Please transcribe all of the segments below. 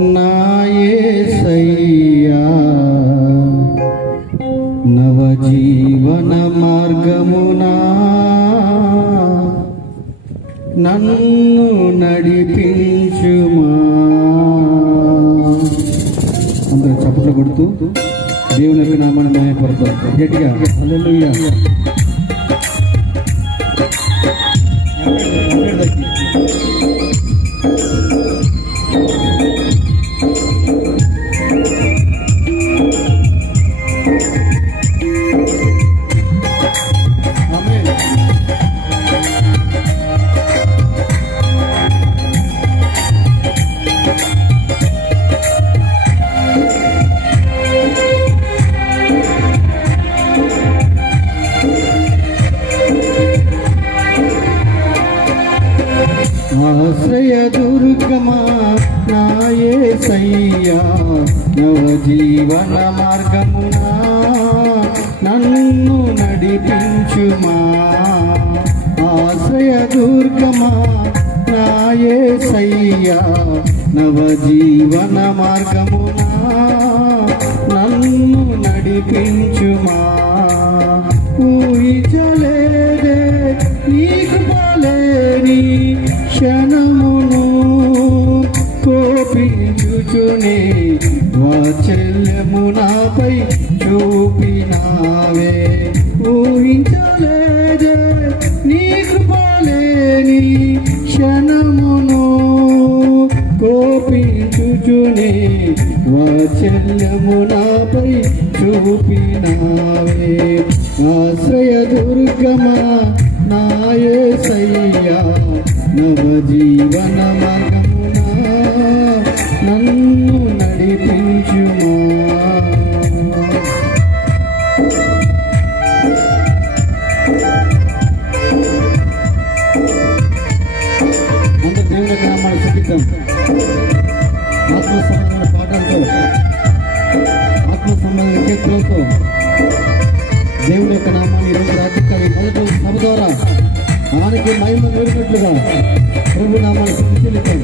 నా యేసయ్యా నవజీవన మార్గమునా నన్ను నడిపించుమా. అందరూ చప్పట్లు కొడుతూ దేవుని యొక్క నామాన్ని మహిమపడతాం గట్టిగా హల్లెలూయా. ఆశ్రయ దుర్గమా నా యేసయ్యా నవజీవన మార్గమునా నన్ను నడిపించుమా. ఆశ్రయ దుర్గమా నా యేసయ్యా నవజీవన మార్గమునా నన్ను నడిపించుమా. ఊహించలేదే నీకు బాలేని క్షణమును కోపించుచునే వాత్సల్యము నాపై చూపినావే. ఊహించలేదే నీ కృపలేని క్షణమును కోపించుచునే వాత్సల్యము నాపై చూపినావే. ఆశ్రయ దుర్గమా నా యేసయ్యా నవజీవన మార్గమునా నన్ను నడిపించుమా. అందరూ దేవుని నామాన్ని స్తుతిద్దాం. ఆత్మ సంబంధమైన పాటలతో ఆత్మ సంబంధమైన కీర్తనలతో దేవుని యొక్క నామాన్ని ఈరోజు రాత్రి మొదటి సభ ద్వారా ఆయనకి మహిమ వేరునట్లుగా ప్రభు నామాన్ని స్తుతిద్దాం.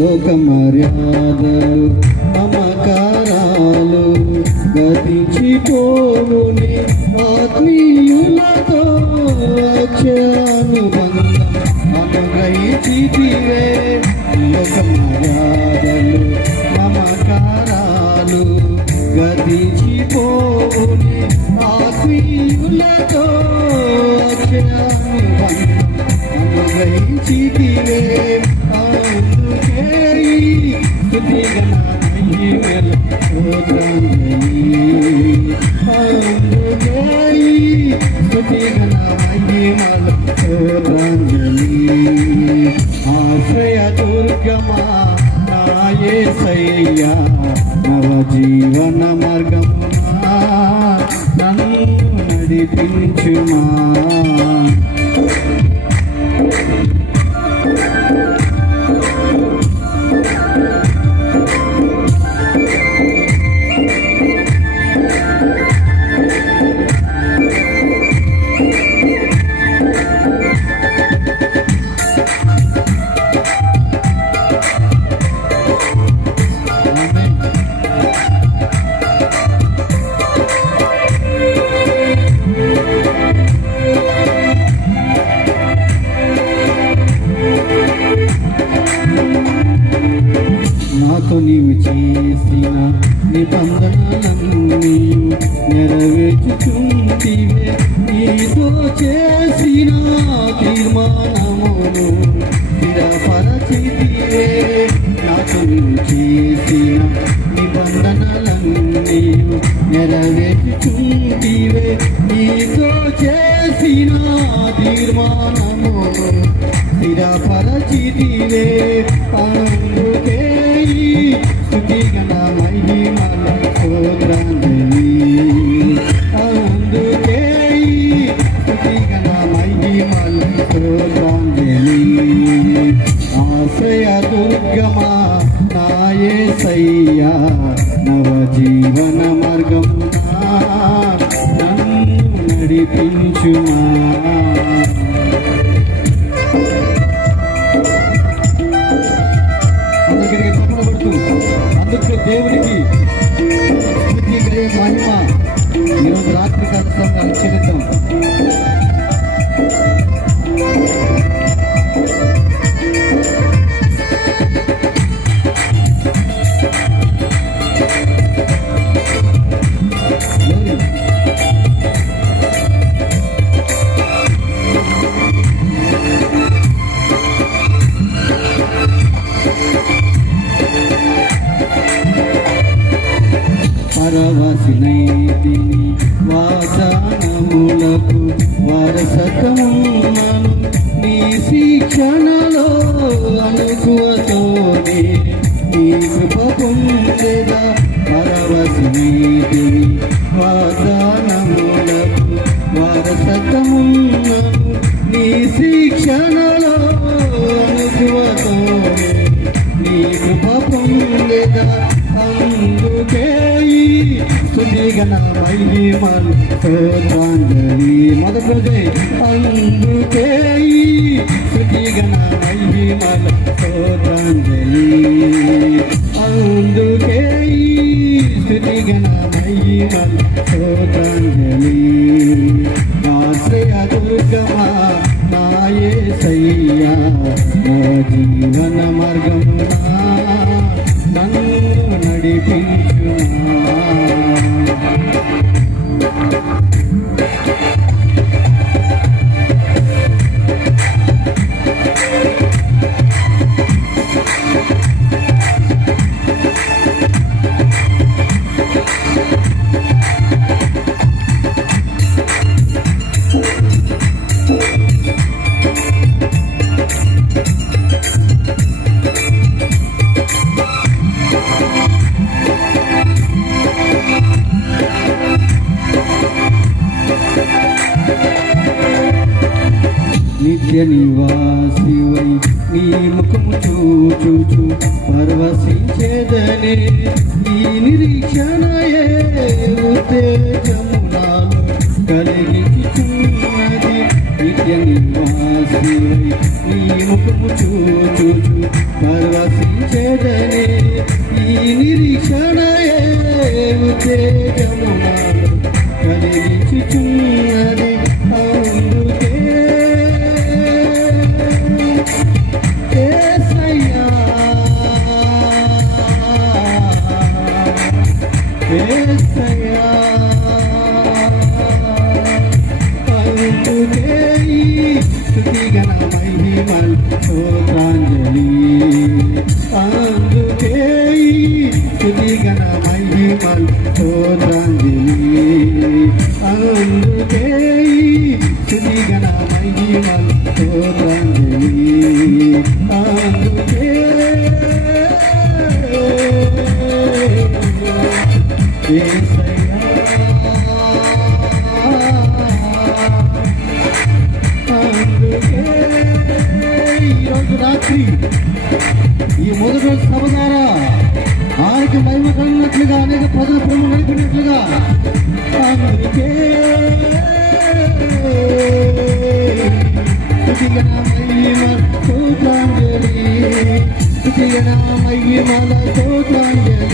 లోక మర్యాదలు మమకారాలు గతించిపోవుని ఆత్మీయులతో అనుబంధం అనుగ్రహించితివే. లోక మర్యాదలు మమకారాలు గతించిపోవుని ఆత్మీయులతో అనుబంధం అనుగ్రహించితివే. ఆశ్రయ దుర్గమా నా యేసయ్యా నవజీవన మార్గమునా నన్ను నడిపించుమా. నాతో నీవు చేసిన నిబంధనలన్నీ నెరవేర్చుచుంటివే. నీతో చేసిన తీర్మానమును స్థిరపరచితివే. నాతో నీవు చేసిన నిబంధనలన్నీ నెరవేర్చుచుంటివే. నీతో చేసిన తీర్మానమును స్థిరపరచితివే. అందుకే స్తుతిగణ మహిమల స్తోత్రాంజలి. యేసయ్యా నవ జీవన మార్గమునా నన్ను నడిపించుమా. అందరికీ పడుతూ అందుకే దేవునికి స్తుతి గయ మహిమ ఈరోజు రాత్రి కాల సమయాలు చెల్లిద్దాం. పరవశినైతిని వాగ్దానములకు వారసత్వమును నీ శిక్షణలో అనుకువతోనే నీ కృప పొందెదా. పరవశినైతిని వాగ్దానములకు వారసత్వమును నీ శిక్షణలో అనుకువతోనే నీ కృప పొందెదా. అందుకే స్తుతిగణ మహిమలు స్తోత్రాంజలి. మొదటి రోజే అందుకే స్తుతిగణ మహిమలు స్తోత్రాంజలి. అందుకే స్తుతిగణ మహిమలు స్తోత్రాంజలి. ఆశ్రయ దుర్గమా నా యేసయ్యా నా జీవన మార్గమునా నన్ను నడిపించుమా. నిత్య నివాసివై నీ ముఖము చూచు పరవశించేదనే ఈ నిరీక్షణయే ఉత్తేజమునాలు కలిగించుచున్నది. నిత్య నివాసివై నీ ముఖము చూచు పరవశించేదనే ఈ నిరీక్షణయే ఉత్తేజమునాలు కలిగించుచున్నది. అందుకే యేసయ్యా యేసయ్యా అందుకే స్తుతిగణ మహిమలు స్తోత్రాంజలి. అందుకే స్తుతిగణ మహిమలు స్తోత్రాంజలి. అందుకే స్తుతిగణ మహిమలు స్తోత్రాంజలి. అందుకే యేసయ్యా అందుకే ఈరోజు రాత్రి ఈ మొదటి రోజు సభ ద్వారా ఆయనకి మహిమ కలిగినట్లుగా అనేక ప్రజల ప్రేమ నడిపినట్లుగా అందుకే స్తుతిగణ మహిమ స్తోత్రాంజలి. స్తుతిగణ మహిమల స్తోత్రాంజలి.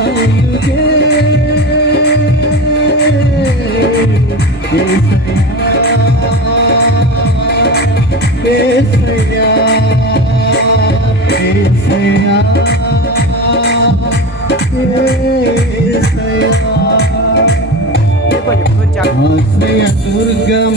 అందుకే యేసయ్యా యేసయ్యా యేసయ్యా యేసయ్యా ఆశ్రయ దుర్గం